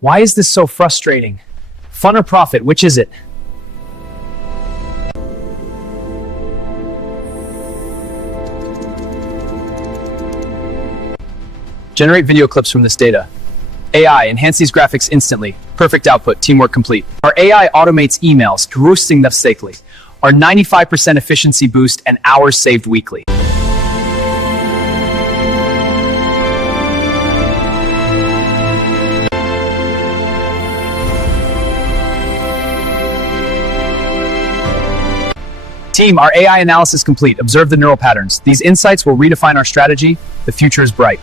Why is this so frustrating? Fun or profit, which is it? Generate video clips from this data. AI, enhance these graphics instantly. Perfect output, teamwork complete. Our AI automates emails, roasting them safely. Our 95% efficiency boost and hours saved weekly. Team, our AI analysis complete. Observe the neural patterns. These insights will redefine our strategy. The future is bright.